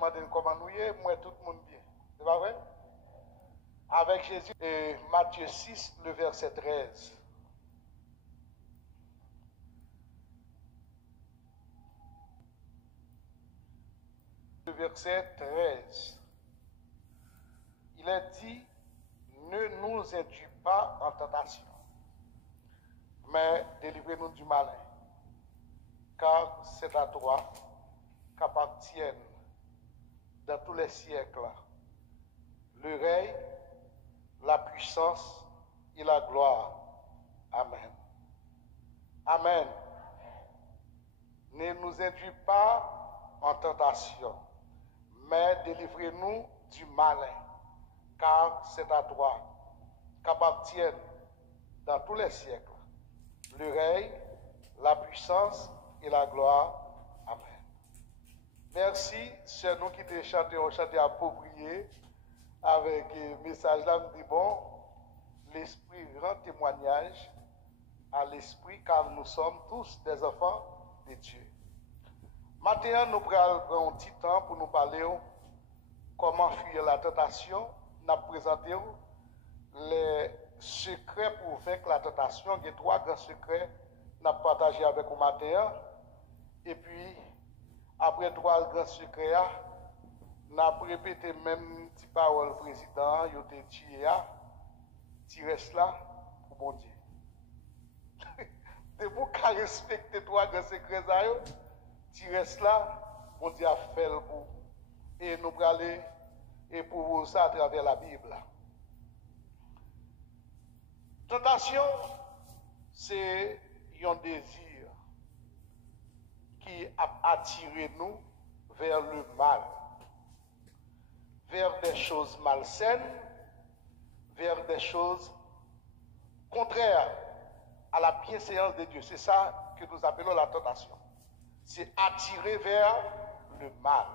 demandé comment nous y est, moi tout le monde bien. C'est pas vrai? Avec Jésus, Matthieu 6, le verset 13. Le verset 13. Il est dit, ne nous induis pas en tentation, mais délivrez-nous du malin, car c'est à toi qu'appartiennent dans tous les siècles le règne, la puissance et la gloire. Amen. Amen. Ne nous induis pas en tentation, mais délivrez-nous du malin, car c'est à toi qu'appartiennent dans tous les siècles le règne, la puissance et la gloire. Amen. Merci, c'est nous qui te chantons, on chante approprié avec le message là, me dit bon, l'esprit rend témoignage à l'esprit car nous sommes tous des enfants de Dieu. Maintenant, nous prenons un petit temps pour nous parler comment fuir la tentation. Nous avons présenté les secrets pour vaincre la tentation. Il y a 3 grands secrets que nous avons partagés avec vous matin. Et puis, après 3 grands secrets, nous avons répété même petite parole président, il a été tué, tu restes là pour bon Dieu. De vous qui respecter 3 grands secrets, tu restes là, bon Dieu a fait le bout. Et nous allons aller et pour vous ça à travers la Bible. Tentation, c'est un désir qui a attiré nous vers le mal, vers des choses malsaines, vers des choses contraires à la bienséance de Dieu. C'est ça que nous appelons la tentation. C'est attirer vers le mal,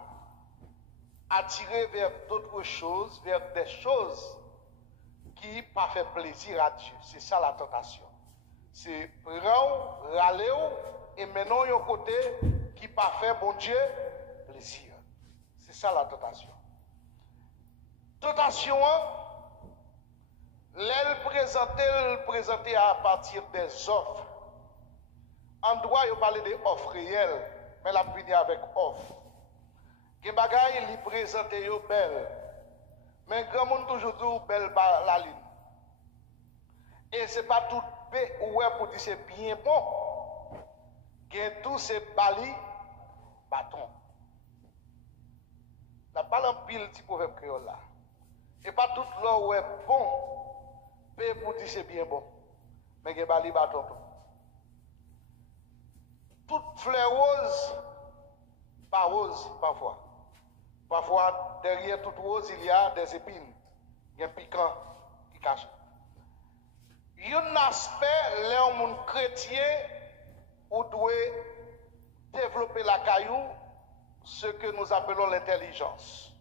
attirer vers d'autres choses, vers des choses qui pas fait plaisir à Dieu. C'est ça la tentation. C'est prendre, râler et maintenant il y a un côté qui pas fait bon Dieu plaisir. C'est ça la tentation. Tentation, l'aile présentée à partir des offres. En droit, il parle des offres réelles, mais la punit avec offre. Que bagaille il présente yo belle, mais grand monde toujours dit belle la ligne. Et c'est pas tout ouais pour dire c'est bien bon. Que tout c'est bali bâton. La parle en pile petit proverbe créole là. Et pas tout l'eau ouais bon. Pour dire c'est bien bon. Mais que bali bâton tout. Toute fleur rose, pas rose parfois. Parfois, derrière toute rose, il y a des épines. Il y a un piquant qui cache. Il y a un aspect, là, où un chrétien, où doit développer la caillou, ce que nous appelons l'intelligence.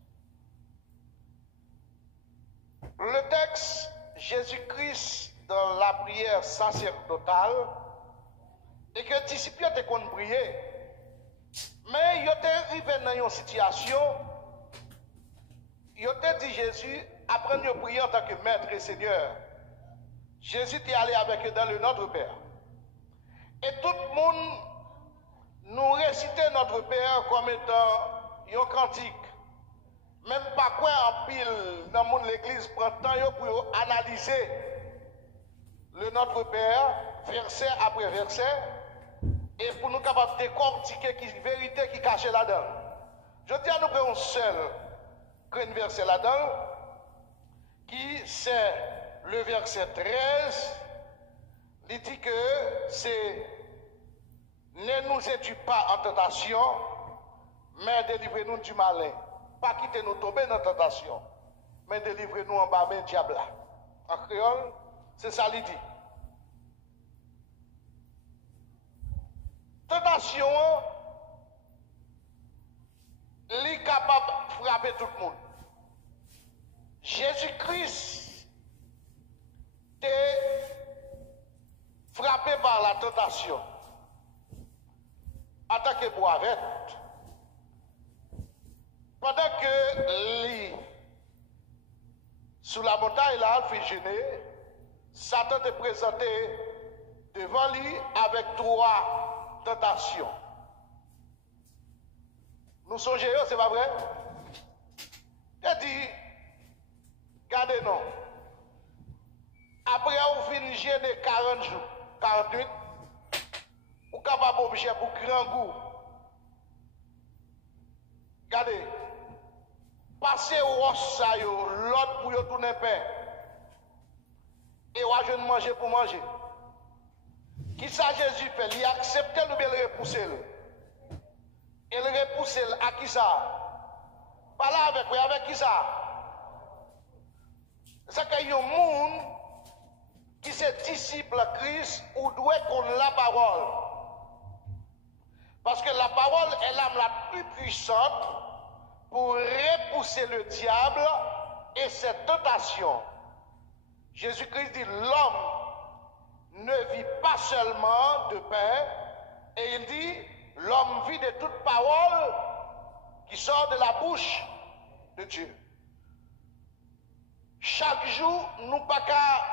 Le texte, Jésus-Christ, dans la prière sacerdotale, et que les disciples étaient qu'on prier, mais ils étaient arrivés dans une situation, ils étaient dit Jésus, apprendre à prier en tant que maître et seigneur. Jésus est allé avec eux dans le Notre Père. Et tout le monde nous récitait Notre Père comme étant un cantique. Même pas quoi en pile dans l'église prend temps pour analyser le Notre Père, verset après verset, et pour nous capables de décortiquer qui vérité qui cachée là-dedans. Je dis à nous prenons seul verset là-dedans, qui c'est le verset 13, il dit que c'est ne nous éduis pas en tentation, mais délivrez-nous du malin. Pas quitter nous tomber dans la tentation, mais délivrez-nous en bas du diable. En créole, c'est ça qu'il dit. Tentation, il est capable de frapper tout le monde. Jésus-Christ est frappé par la tentation. Attaqué pour avec. Pendant sous la montagne, là, il fait gêner, Satan te présenté devant lui avec trois tentations. Nous songeons, c'est pas vrai? Il dit, regardez non. Après, on finit gêner 40 jours, 48, ou capable d'objet pour grand goût. Regardez, passez au ça, l'autre pour y tourner pain. Et je ne manger pour manger. Qui ça Jésus fait? Il accepte ou bien il repousse? Il repousse à qui ça? Pas là avec lui, avec qui ça? C'est qu'il y a un monde qui se disciple à Christ ou doit connaître la parole. Parce que la parole est l'âme la plus puissante pour repousser le diable et ses tentations. Jésus-Christ dit l'homme ne vit pas seulement de pain, et il dit l'homme vit de toute parole qui sort de la bouche de Dieu. Chaque jour, nous ne pouvons pas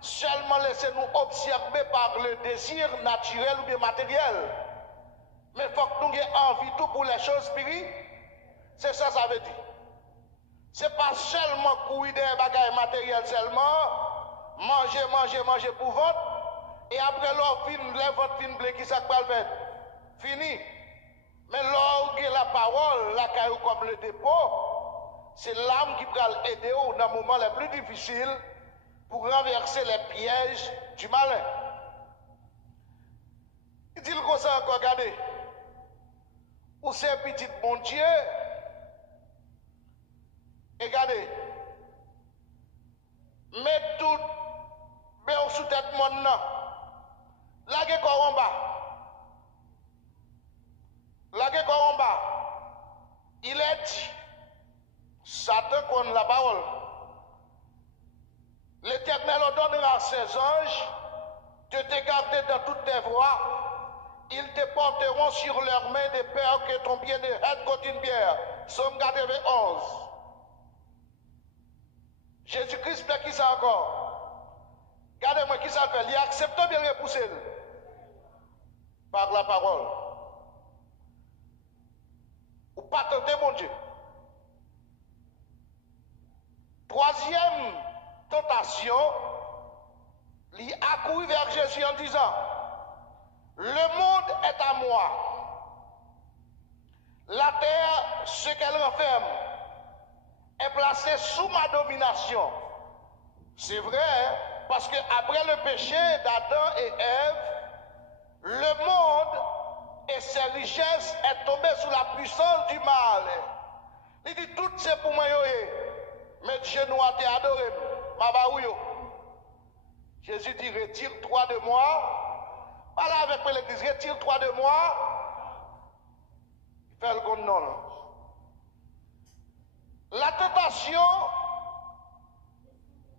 seulement laisser nous observer par le désir naturel ou bien matériel, mais il faut que nous ayons envie tout pour les choses spirituelles. C'est ça, ça veut dire. Ce n'est pas seulement courir des bagages matériels seulement, manger pour vendre, et après l'or fin, les ventes fin blé qui ça va le faire. Fini. Mais l'or qui la parole, la caillou comme le dépôt, c'est l'âme qui va l'aider dans les moments les plus difficiles pour renverser les pièges du malin. Il dit comme ça encore, regardez. Où c'est petit bon Dieu? Regardez, mets tout bien sous tête mon nom. Lagez quoi en bas. Lagez quoi en bas. Il est dit, Satan connaît la parole. L'Éternel ordonnera à ses anges de te garder dans toutes tes voies. Ils te porteront sur leurs mains de peur que ton pied ne heurte contre une pierre. Somme 91. Jésus-Christ fait qui ça encore? Regardez-moi qui ça fait. Il accepte bien de repousser par la parole. Ou pas tenter mon Dieu. Troisième tentation, il a couru vers Jésus en disant, le monde est à moi. La terre, ce qu'elle renferme, est placé sous ma domination. C'est vrai, parce que après le péché d'Adam et Ève, le monde et ses richesses est tombé sous la puissance du mal. Il dit tout c'est pour moi, mais Dieu nous a adoré. Jésus dit retire-toi de moi. Pas là avec l'église, retire-toi de moi. Il fait le non. La tentation,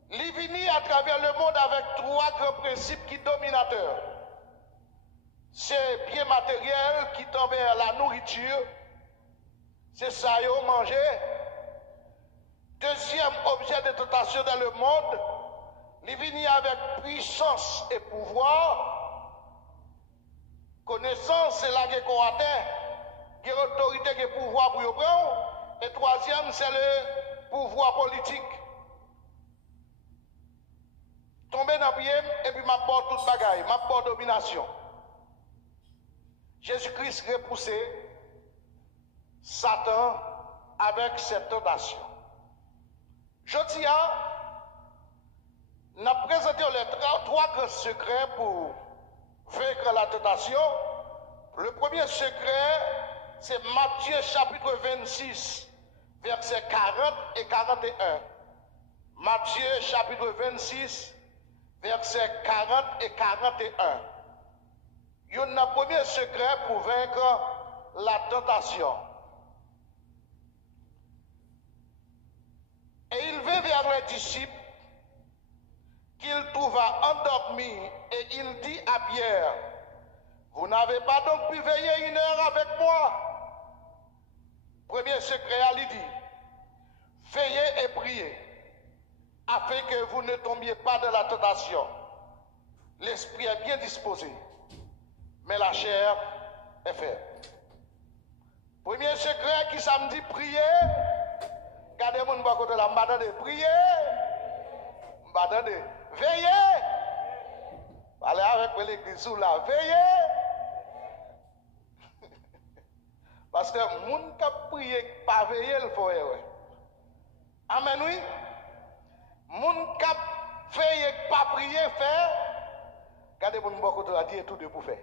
il vient à travers le monde avec trois grands principes qui dominateurs. C'est bien matériel qui tend vers la nourriture, c'est ça, y manger. Deuxième objet de tentation dans le monde, il vient avec puissance et pouvoir. Connaissance, c'est là qu'on atteint, qui est l'autorité, qui est le pouvoir pour y prendre. Et troisième, c'est le pouvoir politique. Tomber dans le pied et puis m'apporte toute bagaille, m'apporte domination. Jésus-Christ repoussé Satan avec cette tentation. Je dis, nous avons présenté les trois grands secrets pour vaincre la tentation. Le premier secret, c'est Matthieu chapitre 26, versets 40 et 41. Matthieu chapitre 26, versets 40 et 41. Il y a un premier secret pour vaincre la tentation. Et il vint vers les disciples qu'il trouva endormis et il dit à Pierre, vous n'avez pas donc pu veiller une heure avec moi? Premier secret, il dit, Veillez et priez, afin que vous ne tombiez pas dans la tentation. L'esprit est bien disposé, mais la chair est faible. Premier secret qui samedi prier. Gardez mon bas côté là, m'attendez, priez. M'attendez, veillez. Allez avec l'église sous là, veillez. Parce que moun qui prié pas veiller le faut. Amen oui. Moun qui veille pas prier faire. Gardez mon bas côté là, dit tout de pour faire.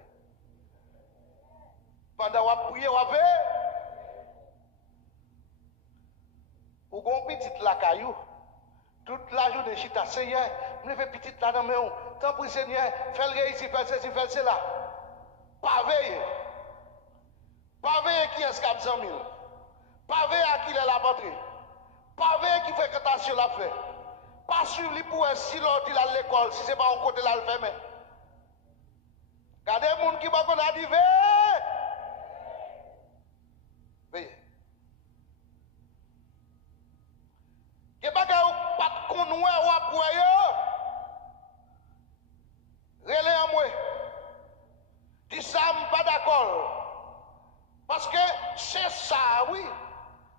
Pendant qu'on prie, on veille. Ou gon petite la caillou, toute la journée chita Seigneur, me fait petite la dans mes mains, tant pour Seigneur, fais le réussir, fais ceci, fais cela. Pas veiller. Pas veiller qui est ce qu'il 100 000. Pas veiller à qui est la batterie. Pas veiller qui fait attention la fait. Pas suivre lui pour un si l'autre il a l'école, si c'est pas un côté là le fait mais. Regardez les gens qui va qu'on a dit veille. Veillez. Que bagay ou pas konoué ou apouye relé à moi. Dis ça, je suis pas d'accord. Parce que c'est ça, oui.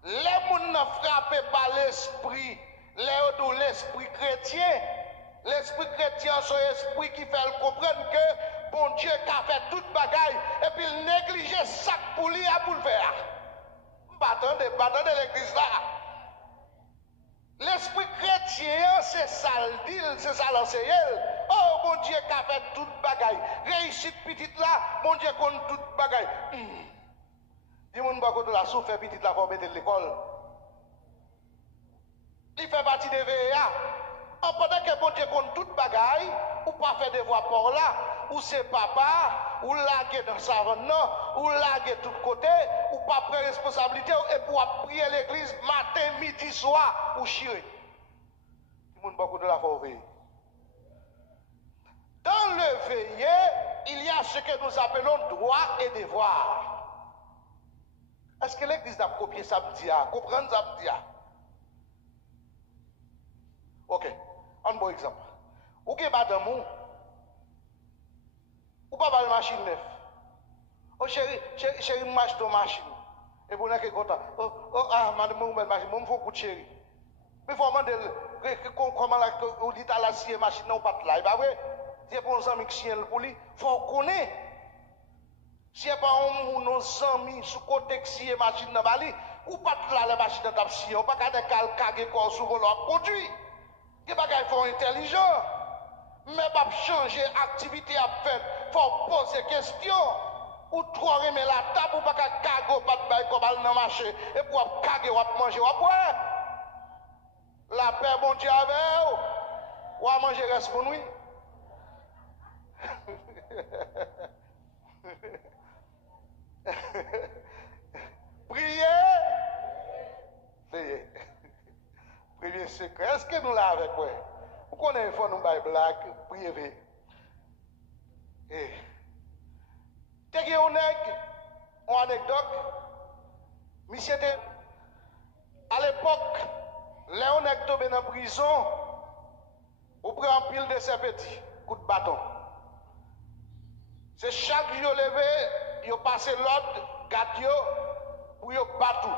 Les gens frappés par l'esprit, l'esprit chrétien. L'esprit chrétien, c'est l'esprit qui fait comprendre que bon Dieu a fait toute bagaille et puis il néglige ça pour lui et pour le faire. Attendez l'église là. L'esprit chrétien, c'est ça le dit, c'est ça l'enseigner. Oh, mon Dieu, qui a fait toute bagaille. Réussite petite là, mon Dieu, qu'on toute bagaille. Dis-moi, de la souffle, fait petite là, pour mettre l'école. Il fait partie des VA. Pendant que mon Dieu, qu'on toute bagaille, ou pas faire devoir pour là, ou c'est papa, ou laguer dans sa ronde, ou laguer tout côté, ou pas prendre responsabilité, et pour prier l'église matin, midi, soir, ou chier. Tout le monde beaucoup de la faut veiller. Dans le veiller, il y a ce que nous appelons droit et devoir. Est-ce que l'église a copié samedi, comprendre samedi? Ok, un bon exemple. Ou que madame ou pas de machine neuf. Oh chérie, marche ton machine. Et vous n'êtes pas content. Madame, vous machine, vous me faut coup de chérie. Mais il faut demander comment on dit à la scie machine non pas là. Pas vrai? Si pour nos amis qui chien pour lui, faut connaître. Si pas on nos amis sous côté qui machine dans Bali, ou pas là la machine dans scie, on pas garder calcager corps sur le produit. Il n'y a pas qu'il intelligent. Mais pas changer activité à faire, faut poser question. Ou trop remettre la table ou pas qu'à cago pas de bail comme dans le marché et pour caguer ou manger ou boire. La paix bon Dieu avec ou à manger reste pour nous. Priez. Priez. Priez secret. Est-ce que nous l'avons avec vous? Vous connaissez, il faut nous faire blague, prier. T'es une anecdote. Monsieur, à l'époque, Léon est tombé dans la prison, on prend un pile de ses petits coups de bâton. C'est chaque jour levé, il passe l'autre, gâteau, pour y battre.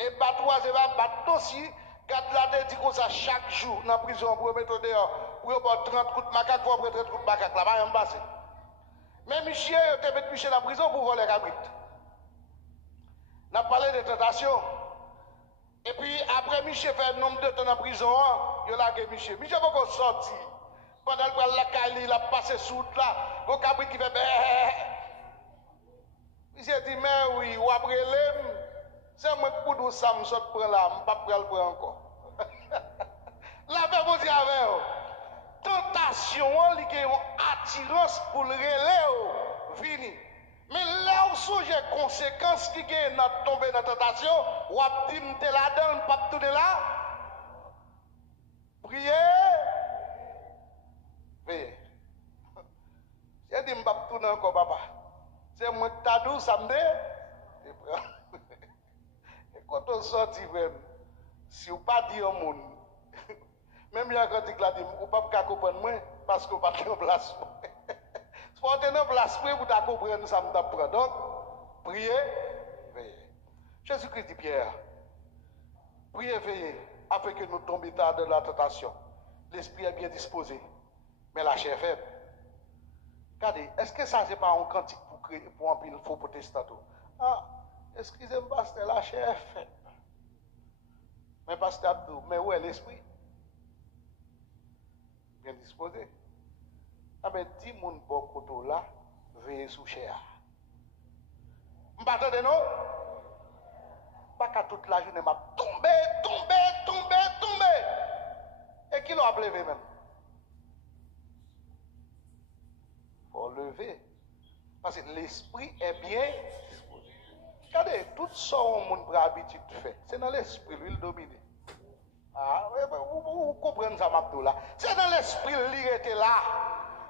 Et battre, c'est pas battre aussi. Garde la tête dit comme ça chaque jour dans la prison pour mettre dehors, pour avoir 30 coups de macaque, pour avoir 30 coups de macaque, là-bas, il y a passé. Mais monsieur, il a mis Michel dans la prison pour voler les cabrites. On a parlé de tentation. Et puis, après, Michel fait un nombre de temps dans la prison, il a lâché Michel. Michel va encore sortir. Pendant que la caille, il a passé sous là, le cabrit qui fait Michel dit, mais oui, ou après l'aime. C'est moi qui pour ça, je saute pour là, je ne pas prendre le encore. La paix, vous dites avec vous. Tentation, il y a une attirance pour le relais, vini. Mais là où sont les conséquences qui sont tombées dans la tentation, ou à dire que là-dedans, pas tout de là. Priez. Veillez. J'ai dit que je ne pas tout encore, papa. C'est moi qui t'adore samedi. Quand on sortit, Si vous pas dit au monde, même il y a quand il a dit, vous ne pouvez pas comprendre moi, parce que vous n'avez pas de place. Si vous avez une place, vous pouvez comprendre ça, vous apprendre. Donc, priez, veillez. Jésus-Christ dit Pierre, priez, veillez, afin que nous tombions dans la tentation. L'esprit est bien disposé, mais la chair est faible. Regardez, est-ce que ça, ce n'est pas un cantique pour un faux protestant? Ah, excusez-moi, pasteur, la chair est faible. Mais pasteur Abdou, mais où est l'esprit? Bien disposé. Ah ben, 10 moun bon koto là, veillez sous chair. M'attendez non? Pas qu'à toute la journée, m'a tombé. Et qui l'a levé même? Faut lever. Parce que l'esprit est bien disposé. Regardez, tout ça au monde pour habitude de faire. C'est dans l'esprit, lui, il domine. Ah, vous comprenez ça, Mabdou là? C'est dans l'esprit, lui, était là.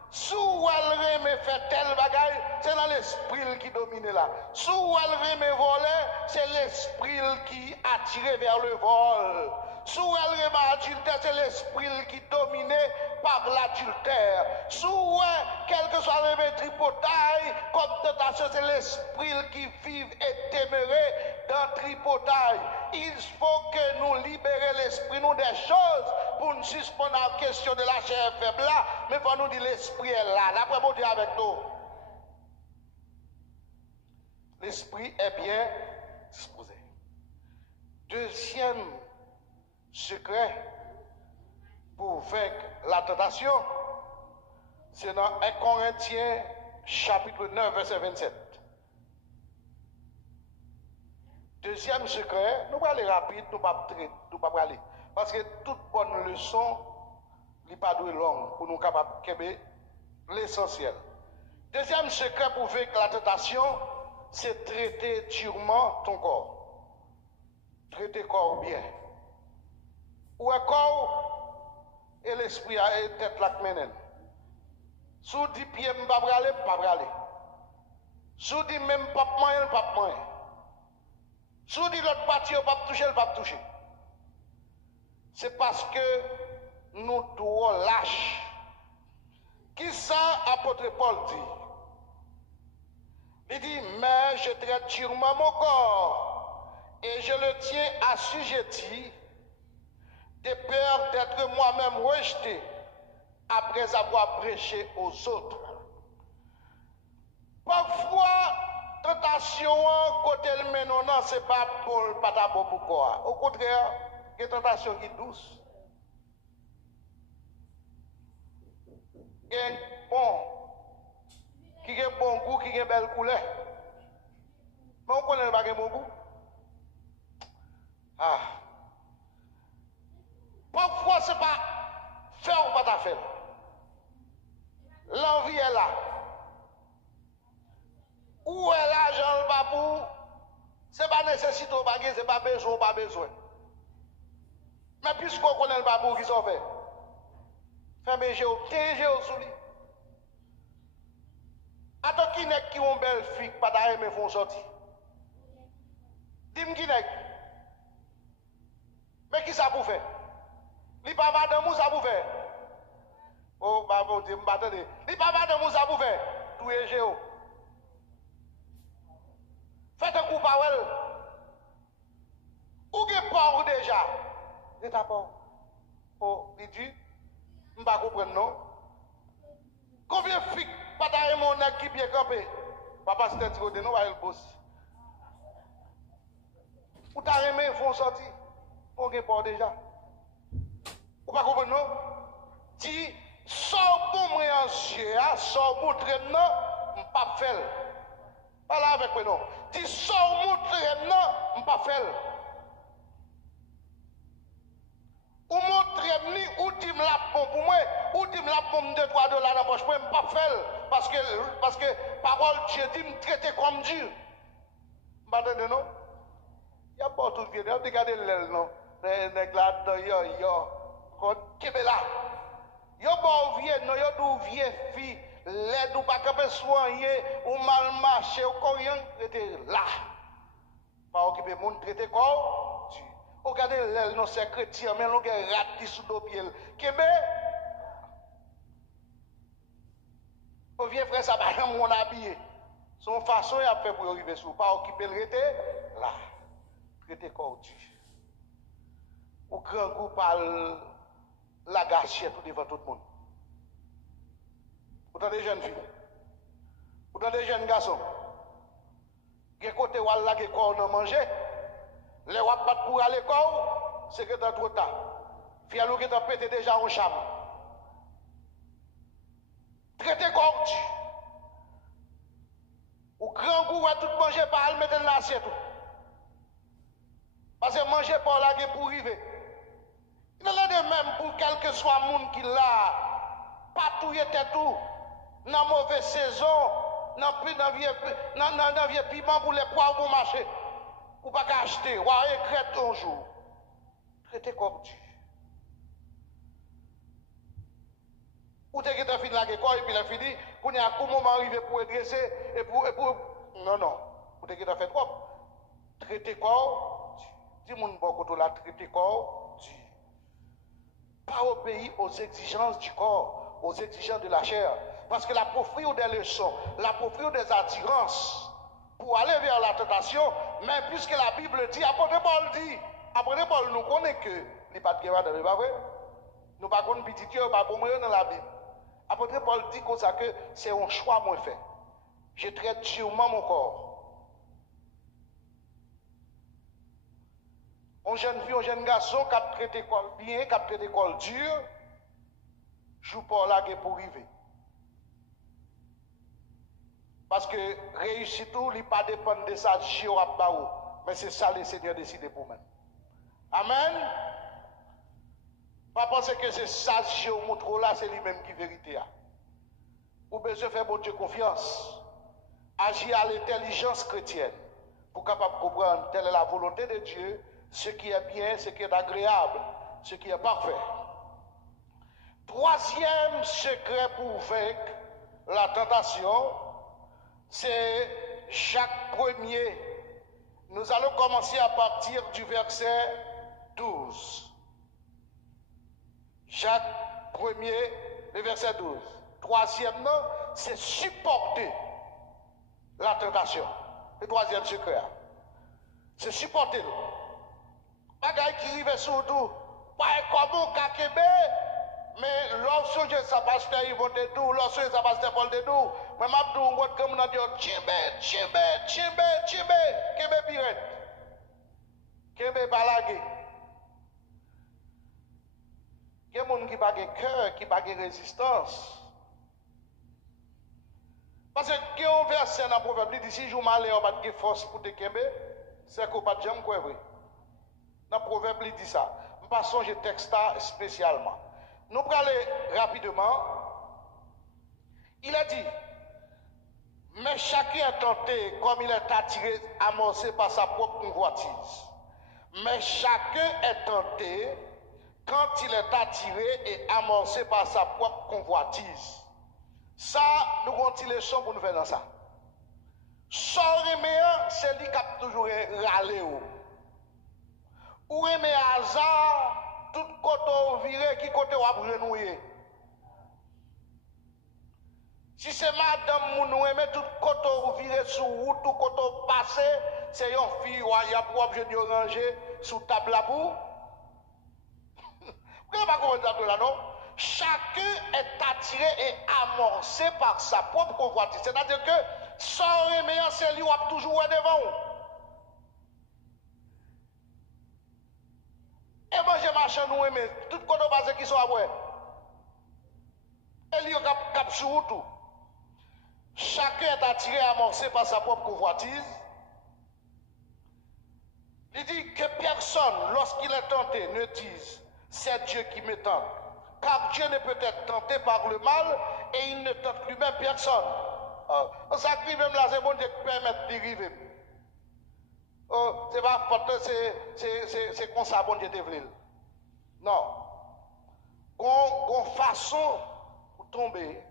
Sous elle remet fait tel bagaille, c'est dans l'esprit qui domine là. Sous elle remet voler, c'est l'esprit qui attire vers le vol. Sous elle remet adultère, c'est l'esprit qui domine par l'adultère. Sous quel que soit le tripotaille, comme tentation, c'est l'esprit qui vive et demeure dans tripotaille. Il faut que nous libérions l'esprit nous des choses pour nous suspendre la question de la chair faible là, mais pour nous dire l'esprit est là. L'après bon Dieu avec nous. L'esprit est bien disposé. Deuxième secret pour vaincre la tentation, c'est dans 1 Corinthiens chapitre 9 verset 27. Deuxième secret, nous allons aller rapide, nous ne pas aller. Parce que toute bonne leçon, il n'est pas de longue pour nous capables de l'essentiel. Deuxième secret pour vaincre la tentation, c'est traiter durement ton corps. Traiter le corps bien. Ou un corps et l'esprit a une tête là que mène. Sous 10 pieds, je ne vais pas aller. Sous 10 même pas moyen, pas moyen. Si vous dites l'autre partie, on ne va pas toucher, on ne va pas toucher. C'est parce que nous devons lâcher. Qui ça, apôtre Paul dit? Il dit, mais je traite durement mon corps et je le tiens assujetti de peur d'être moi-même rejeté après avoir prêché aux autres. Parfois, tentation, côté le menon, non, ce n'est pas pour le patabo pourquoi. Au contraire, il y a une tentation qui est douce. Qui est bon, qui a bon goût, qui a belle couleur. Mais on connaît pas bon goût. Ah. Parfois, ce n'est pas faire ou pas faire. L'envie est là. Où est l'argent, le babou? Ce n'est pas nécessité, ce n'est pas besoin, pas besoin. Mais puisqu'on connaît le babou, qui s'en fait? Fermez géo, tiens géo sous lui. Attends, qui n'est qui ont belle fille, pas d'ailleurs, mais font sortir. Dis-moi qui n'est. Mais qui ça pour faire? Li pas madame, ça pour faire? Oh, babou, dis-moi, attendez. Li pas madame, ça pour faire? Tout est géo. Faites un coup par elle. Où est pas déjà? C'est ta part. Oh, il dit, je ne vais pas comprendre, non? Combien de filles, pas d'ailleurs, mon nez qui bien campé? Papa, c'est un petit côté, non, va le boss. Où t'as remis, ils font sortir. On est pas déjà. Vous ne comprenez, non? Dis, sors pour moi en cieux, sors pour moi, non, je ne vais pas faire. Pas là avec moi, non. Dis, sors mon trêve, non, je ne vais pas faire. Ou mon trêve, ni, ou tu me la pompe pour moi, ou tu me la pompe de $3 dans la poche, je ne vais pas faire. Parce que parole Dieu dit, me traiter comme Dieu. Vous entendez, non? Il n'y a pas tout vieux. Regardez l'aile, non? Les nègres, qui est là? Il y a pas vieux, non, il y a des vieux filles. L'aide ou pas capable soigner ou mal marcher ou rien était là. Pas occuper mon traité corps. Regardez l'aile, non, c'est chrétien, mais l'on a raté sous dos pied. Kébé, on vient frère, ça va mon habillé. Son façon, il a fait pour arriver sous, pas occuper le rété, là. Rété cordu. Ou grand coup par la gâchette tout devant tout le monde. Vous avez des jeunes filles, vous avez des jeunes garçons. Qui côté ou là qui corps non manger, les wap pas pour aller l'école, c'est que dans trop tard. Fialou qui t'a pété déjà en chambre. Traité cordu. Ou grand goût à tout manger par le mettre dans l'assiette. Parce que manger par là pour arriver. Il est de même pour quel que soit le monde qui l'a, pas tout était tout, dans mauvaise saison, dans vieux piment pour les poivres au marché. Ou pas acheter, ou crête un jour. Traité comme tu. Ou t'es qui t'a fini la école et puis il a fini, qu'on y a un moment arrivé pour redresser et pour. Non, non. Ou t'es qui t'a fait trop. Traité corps, dis mon bon côté là, traité corps, tu. Pas obéir aux exigences du corps, aux exigences de la chair. Parce que la offrir des leçons, la offrir des attirances pour aller vers la tentation, mais puisque la Bible dit, apôtre Paul nous connaît que les pas de guerre dans le pas vrai. Nous pas connaissons petit Dieu, pas pour dans la Bible. Apôtre Paul dit comme ça que c'est un choix moins fait. Je traite durement mon corps. Un jeune fille, un jeune garçon qui a traité l'école bien, qui a traité l'école dure, joue pas là pour arriver. Parce que réussir tout, il ne pas dépendre de ça, mais c'est ça le Seigneur décide pour moi. Amen. Pas penser que c'est ça, je vous montre là, c'est lui-même qui est vérité. Vous besoin faire bon Dieu confiance. Agir à l'intelligence chrétienne pour capable comprendre telle est la volonté de Dieu, ce qui est bien, ce qui est agréable, ce qui est parfait. Troisième secret pour vaincre la tentation, c'est Jacques 1er. Nous allons commencer à partir du verset 12. Jacques 1er, le verset 12. Troisièmement, c'est supporter la tentation. Le troisième secret, c'est supporter. Bagay qui arrive sur tout, pas comme un kakebe, mais lorsque ça passe, ils vont te tout, lorsque ça passe, ils vont te tout. Mais je dis, on comme on a dit, tchimbe, kebe pirate, kebe balagé. Il y a des gens qui n'ont pas de cœur, qui n'ont pas de résistance. Parce que quand on verset dans le proverbe, il dit si je m'allais, on n'a pas de force pour te kembe, c'est qu'on n'a pas de jambe quoi vrai. Dans le proverbe, il dit ça. Nous passons ce texte spécialement. Nous allons aller rapidement. Il a dit, mais chacun est tenté comme il est attiré, amorcé par sa propre convoitise. Mais chacun est tenté quand il est attiré et amorcé par sa propre convoitise. Ça, nous avons une leçon pour nous faire dans ça. Sans reméant, c'est lui qui a toujours râlé. Ou remet hasard, tout côté viré, qui côté ou renoué. Si c'est madame nous aimez tout côté viré sur route, tout côté passé, c'est une fille ou il y a pour objet de ranger sous table à bout. Vous ne pouvez pas comprendre ça non? Chacun est attiré et amorcé par sa propre convoitise. C'est-à-dire que sans reméant, c'est lui qui a toujours devant. Et moi, je marche nous aimer. Tout le monde passe qui sont après. Et lui, il cap sur tout. Chacun est attiré et amorcé par sa propre convoitise. Il dit que personne, lorsqu'il est tenté, ne dise c'est Dieu qui me tente. Car Dieu ne peut être tenté par le mal et il ne tente lui-même personne. Ça qui même là, c'est bon Dieu qui permet d'arriver. C'est pas c'est comme ça, bon Dieu te veut. Non. Qu'on façon pour tomber,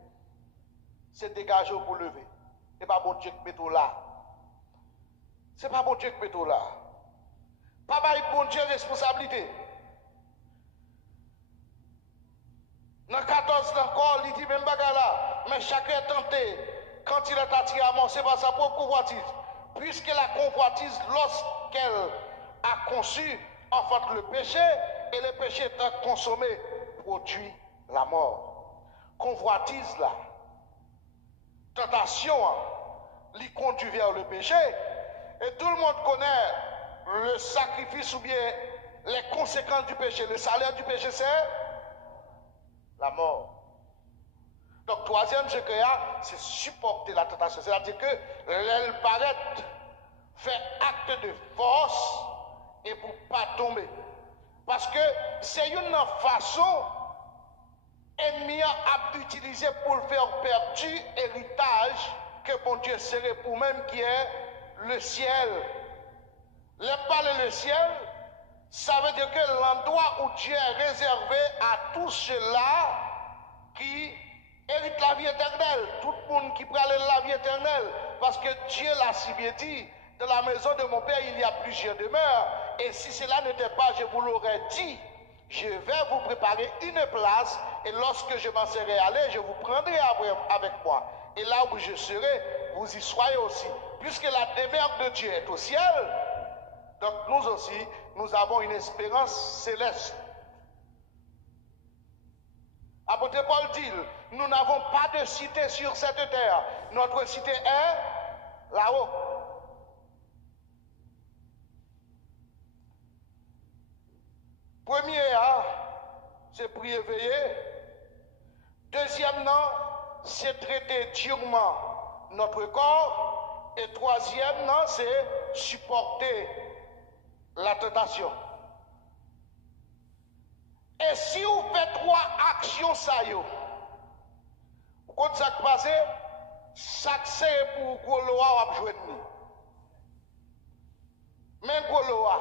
c'est dégager pour lever. C'est pas bon Dieu qui met tout là. C'est pas bon Dieu qui met tout là. Pas bail bon Dieu responsabilité. Dans 14 encore, il dit même bagarre là, mais chacun est tenté quand il est attiré à mort, c'est par sa propre convoitise. Puisque la convoitise, lorsqu'elle a conçu, enfante le péché, et le péché étant consommé, produit la mort. Convoitise là, tentation, l'y conduit vers le péché, et tout le monde connaît le sacrifice ou bien les conséquences du péché. Le salaire du péché, c'est la mort. Donc, troisième secret, c'est supporter la tentation. C'est-à-dire que elle paraît faire acte de force et pour ne pas tomber. Parce que c'est une façon ennemi a utilisé pour faire perdre l'héritage que bon Dieu serait pour même qui est le ciel. Le parler le ciel, ça veut dire que l'endroit où Dieu est réservé à tous ceux-là qui hérite la vie éternelle, tout le monde qui prend la vie éternelle, parce que Dieu l'a si bien dit, dans la maison de mon Père il y a plusieurs demeures, et si cela n'était pas, je vous l'aurais dit, je vais vous préparer une place, et lorsque je m'en serai allé, je vous prendrai avec moi, et là où je serai, vous y soyez aussi, puisque la demeure de Dieu est au ciel, donc nous aussi, nous avons une espérance céleste. Apôtre Paul dit, nous n'avons pas de cité sur cette terre. Notre cité est là-haut. Premier, c'est prier veiller. Deuxièmement, c'est traiter durement notre corps. Et troisièmement, c'est supporter la tentation. Et si vous faites trois actions, ça y est, vous comptez ça qui passe, ça c'est pour Goloa ou Abjoueni. Mais Goloa,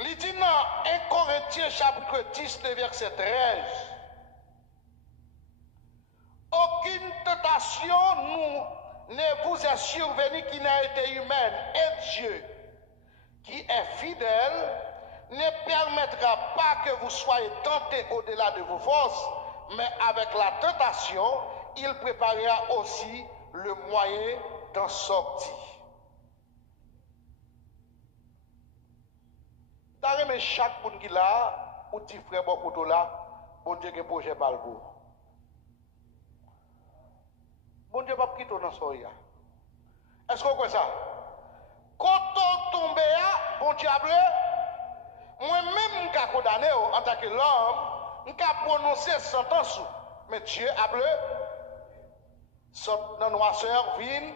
il dit dans 1 Corinthiens chapitre 10, verset 13, aucune tentation ne vous est survenue qui n'a été humaine, et Dieu, qui est fidèle, ne permettra pas que vous soyez tentés au-delà de vos forces, mais avec la tentation, il préparera aussi le moyen d'en sortir. Dans chaque monde qui là, ou petit frère beaucoup là, bon Dieu qui projet balbo. Bon Dieu pas quitter dans soya. Est-ce qu'on voit ça? Quand on tombe là, bon diable, moi-même, je suis condamné en tant que l'homme, je suis prononcé sentence. Mais Dieu a bleu, dans noirceur, vine.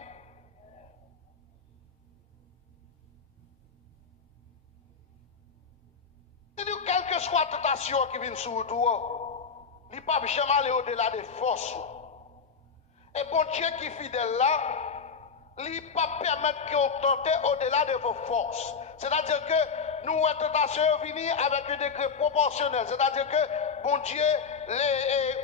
Quelle que soit la tentation qui vient sur toi, il ne peut pas jamais aller au-delà des forces. Et bon Dieu qui est fidèle là, il ne peut pas permettre qu'on tente au-delà de vos forces. C'est-à-dire que nous, la tentation venir avec un degré proportionnel. C'est-à-dire que, bon Dieu,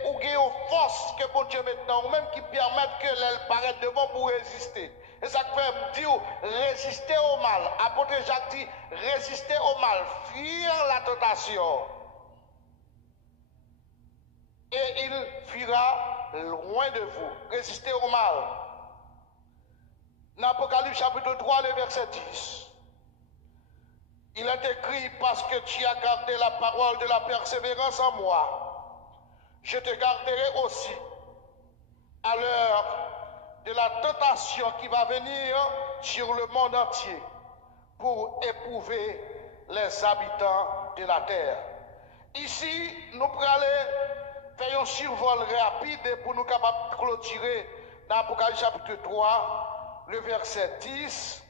ou aux forces que bon Dieu maintenant, ou même qui permettent que l'elle paraît devant pour résister. Et ça fait dire, résister au mal. Apôtre Jacques dit, résister au mal, fuir la tentation. Et il fuira loin de vous. Résister au mal. Dans Apocalypse chapitre 3, le verset 10. Il est écrit, parce que tu as gardé la parole de la persévérance en moi, je te garderai aussi à l'heure de la tentation qui va venir sur le monde entier pour éprouver les habitants de la terre. Ici, nous prenons faire un survol rapide pour nous capables de clôturer dans Apocalypse chapitre 3, le verset 10.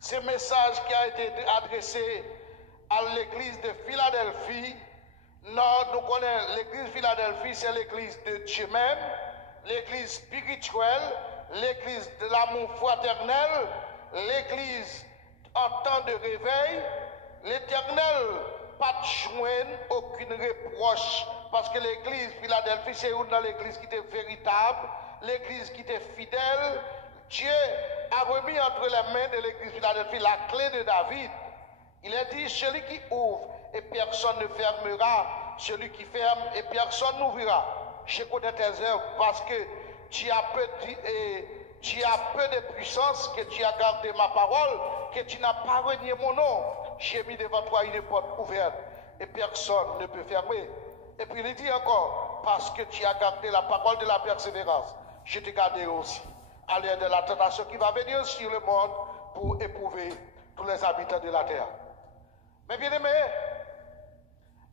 Ce message qui a été adressé à l'église de Philadelphie. Non, nous connaissons l'église de Philadelphie, c'est l'église de Dieu même, l'église spirituelle, l'église de l'amour fraternel, l'église en temps de réveil. L'éternel pas de joindre aucune reproche, parce que l'église Philadelphie, c'est une dans l'église qui était véritable, l'église qui était fidèle, Dieu a remis entre les mains de l'église Philadelphie la clé de David. Il a dit, celui qui ouvre et personne ne fermera, celui qui ferme et personne n'ouvrira. Je connais tes œuvres parce que tu as peu de puissance, que tu as gardé ma parole, que tu n'as pas renié mon nom. J'ai mis devant toi une porte ouverte et personne ne peut fermer. Et puis il dit encore, parce que tu as gardé la parole de la persévérance, je te garderai aussi à l'heure de la tentation qui va venir sur le monde pour éprouver tous les habitants de la terre. Mais bien aimé,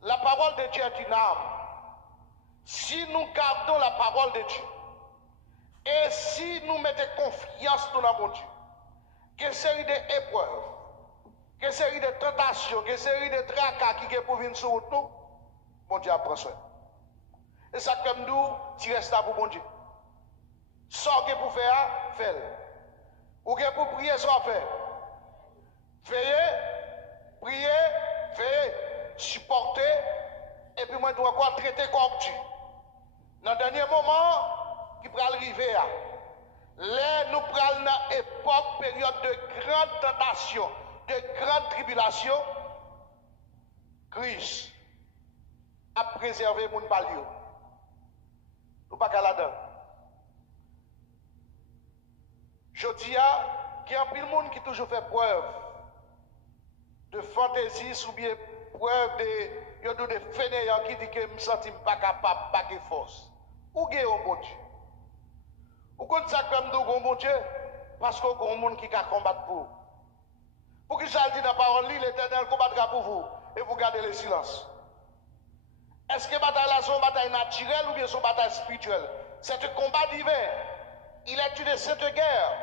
la parole de Dieu est une arme. Si nous gardons la parole de Dieu, et si nous mettons confiance dans mon Dieu, quelle série d'épreuves, quelle série de tentations, quelle série de tracas qui est pour venir sur nous, mon Dieu prend soin. Et ça comme nous, tu restes là pour mon Dieu. Sortez pour faire, faites. Ou que pour prier, soit fait. Veillez, priez, veillez, supportez, et puis moi, je dois encore traiter comme Dieu. Dans le dernier moment, qui va arriver, là, nous prenons dans époque, période de grande tentation, de grande tribulation, Christ a préservé mon palio. Nous pas qu'à là-dedans. Je dis qu'il y a un pile monde qui toujours fait preuve de fantaisie ou bien preuve de fainéants qui dit que je ne me sens pas capable, pas de force. Où est un bon Dieu? Ou quand ça comme nous, un bon Dieu? Parce qu'il y a un monde qui va combattre pour vous. Pour qui ça dit dans la parole, l'Éternel combattra pour vous et vous gardez le silence. Est-ce que la bataille là, c'est une bataille naturelle ou bien c'est une bataille spirituelle? C'est un combat divin. Il est une sainte guerre.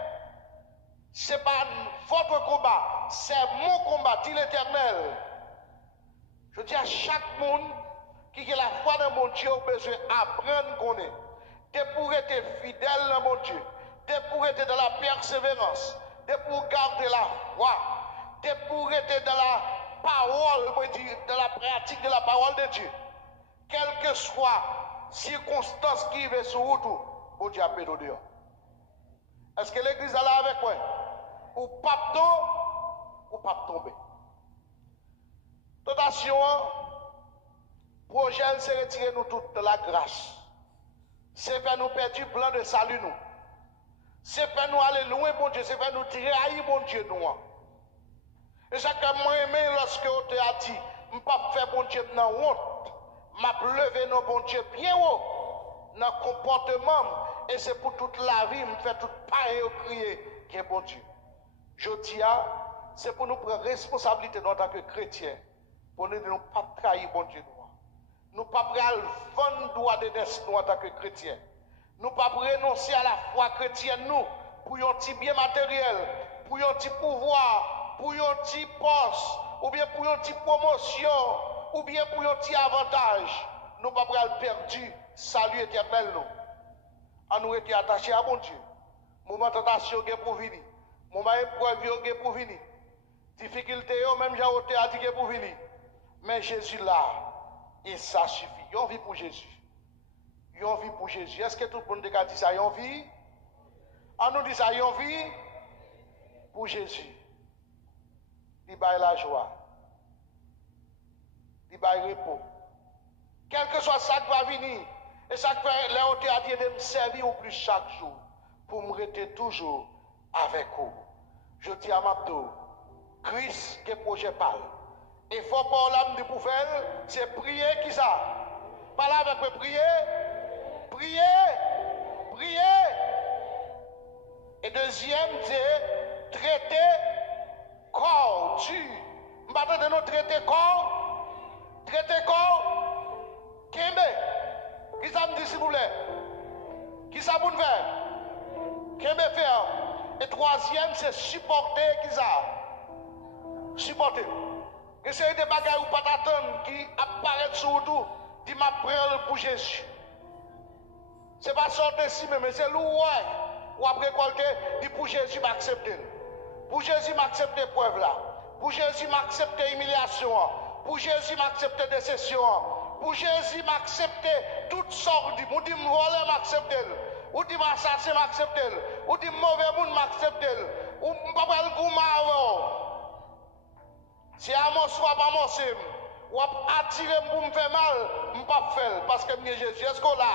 Ce n'est pas votre combat, c'est mon combat, dit l'Éternel. Je dis à chaque monde qui a la foi dans mon Dieu, a besoin d'apprendre qu'on est. De pour être fidèle dans mon Dieu, de pour être dans la persévérance, de pour garder la foi, de pour être dans la parole, dans la pratique de la parole de Dieu. Quelle que soit circonstance qui va sur vous, mon Dieu a pardonné. Est-ce que l'église est là avec moi? Ou pas tomber. Tentation, projet, c'est retirer nous toute de la grâce. C'est faire nous perdre du plan de salut nous. C'est faire nous aller loin, bon Dieu. C'est faire nous tirer haïr, bon Dieu, nous. Et ça que moi aimé lorsque on te a dit, je ne peux pas faire bon Dieu dans honte. Je lever nos bon Dieu bien haut dans le comportement. Et c'est pour toute la vie, je fais toute pareil au crier qui est bon Dieu. Je dis, c'est pour nous prendre responsabilité en tant que chrétiens, pour nous ne pas trahir bon Dieu. Nous ne pas vendre droit de nous en tant que chrétiens. Nous ne pas renoncer à la foi chrétienne nous, pour un petit bien matériel, pour un petit pouvoir, pour un petit poste, ou bien pour une petite promotion, ou bien pour un petit avantage. Nous ne pas perdu salut éternel nous. À nous être attachés à mon Dieu. Moment tentation pour venir. Moment épreuve pour venir. Difficulté, même j'ai été dit pour venir. Mais Jésus là, et ça suffit. Yon vit pour Jésus. Yon vit pour Jésus. Est-ce que tout le monde a dit ça? Yon vit? On nous dit ça, yon vit pour Jésus. Il baille la joie. Il baille repos. Quel que soit ça qui va venir, et ça qui fait Léoté a dit de me servir au plus chaque jour pour me rester toujours avec vous. Je dis à Mabdo, Christ qui projet parle. Et faut pas l'âme de pour faire, c'est prier qui ça? Parler avec moi, prier, prier, prier. Et deuxième, c'est traiter corps, tu. Maintenant, de nous traiter corps, Kembe. Qui ça me dit s'il vous plaît? Qui ça vous faire? Kembe faire. Et troisième, c'est supporter qui ça? Supporter. Que c'est des bagages ou pas d'attendre qui apparaissent sur tout, dit ma prière pour Jésus. Ce n'est pas sortir ici, mais c'est l'ouai. Ou après récolter, dit pour Jésus m'accepter. Pour Jésus m'accepter l'épreuve là. Pour Jésus m'accepter l'humiliation. Pour Jésus m'accepter décession. Pour Jésus m'accepter toutes sortes. Ou dit me voler m'accepter. Ou dit m'assassin m'accepter. Ou dit mauvais monde m'accepte. Ou pas le goût. Si à mon soir pas mon sim, ou attirer pour me faire mal, je ne pas faire parce que je Jésus. Est-ce qu'on là?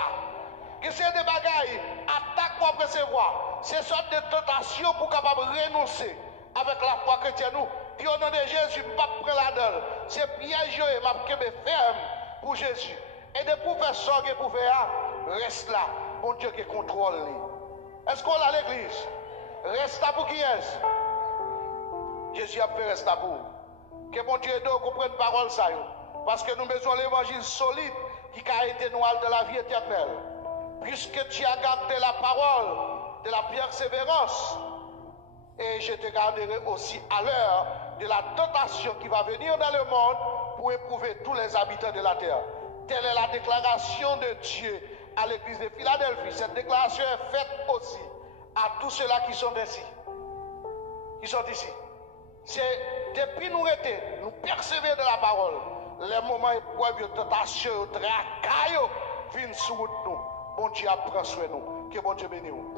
Que c'est des bagailles, attaque pour recevoir. C'est une sorte de tentation pour capable renoncer avec la foi chrétienne. Puis au nom de Jésus, pas prendre la dalle. C'est piège et m'a ferme pour Jésus. Et de pour faire ça que pour faire, reste là. Bon Dieu qui contrôle. Est-ce qu'on a l'église? Reste là pour qui est-ce? Jésus a fait rester là pour. Que bon Dieu nous comprenne parole ça. Parce que nous avons besoin de l'évangile solide qui a été noir de la vie éternelle. Puisque tu as gardé la parole de la persévérance, et je te garderai aussi à l'heure de la tentation qui va venir dans le monde pour éprouver tous les habitants de la terre. Telle est la déclaration de Dieu à l'église de Philadelphie. Cette déclaration est faite aussi à tous ceux-là qui sont ici. C'est depuis nous étions, nous persévérer de la parole, les moments épreuves de tentation, de tracaille, viennent sur nous. Bon Dieu, prends soin de nous. Que bon Dieu bénisse nous.